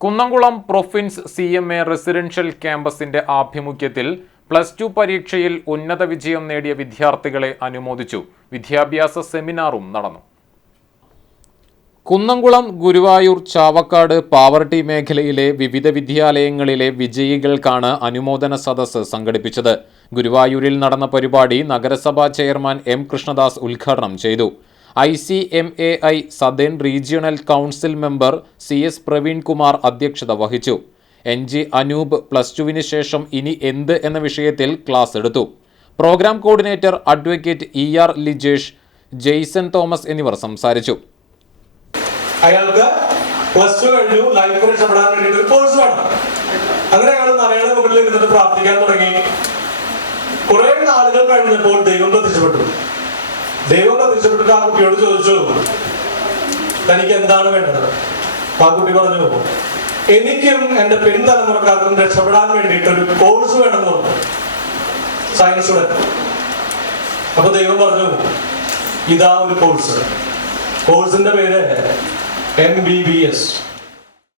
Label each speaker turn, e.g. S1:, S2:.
S1: കുന്നംകുളം പ്രൊഫിൻസ് C M A residential ക്യാമ്പസിന്റെ ആഭിമുഖ്യത്തിൽ പ്ലസ് ടു പരീക്ഷയിൽ ഉന്നത വിജയം നേടിയ വിദ്യാർത്ഥികളെ അനുമോദിച്ചു. വിദ്യാഭ്യാസ സെമിനാറും നടന്നു. കുന്നംകുളം ഗുരുവായൂർ ചാവക്കാട് പാവർട്ടി മേഖലയിലെ വിവിധ വിദ്യാലയങ്ങളിലെ വിജയികൾക്കാണ് അനുമോദന സദസ്സ് സംഘടിപ്പിച്ചത്. ഗുരുവായൂരിൽ നടന്ന പരിപാടി നഗരസഭാ ചെയർമാൻ എം കൃഷ്ണദാസ് ഉദ്ഘാടനം ചെയ്തു. I C M A I southern regional council member C S Praveen Kumar അധ്യക്ഷത വഹിച്ചു. എൻ ജി അനൂപ് പ്ലസ് ടുവിന് ശേഷം ഇനി എന്ത് എന്ന വിഷയത്തിൽ ക്ലാസ് എടുത്തു. Program coordinator advocate E R Lijesh Jaison Thomas എന്നിവർ സംസാരിച്ചു.
S2: അയാൾക്ക് പ്ലസ് ടു കഴിഞ്ഞു ലൈഫ് രക്ഷപ്പെടാൻ വേണ്ടി ഒരു കോഴ്സ് വേണം. അങ്ങനെ അയാൾ മുകളിൽ ഇരുന്നിട്ട് പ്രാർത്ഥിക്കാൻ തുടങ്ങി. കുറെ നാളുകൾ കഴിഞ്ഞപ്പോൾ ദൈവം പ്രത്യക്ഷപ്പെട്ടു. ദൈവം പ്രത്യക്ഷപ്പെട്ടിട്ട് ആ കുട്ടിയോട് ചോദിച്ചു തനിക്ക് എന്താണ് വേണ്ടത് ആ കുട്ടി പറഞ്ഞു എനിക്കും എന്റെ പിൻതലമുറക്കാർക്കും രക്ഷപ്പെടാൻ വേണ്ടിയിട്ട് ഒരു കോഴ്സ് വേണമെന്ന് പറഞ്ഞു. സയൻസ് സ്റ്റുഡന്റ് അപ്പൊ ദൈവം പറഞ്ഞു ഇതാ ഒരു കോഴ്സ്. കോഴ്സിന്റെ പേര് എം ബി ബി എസ്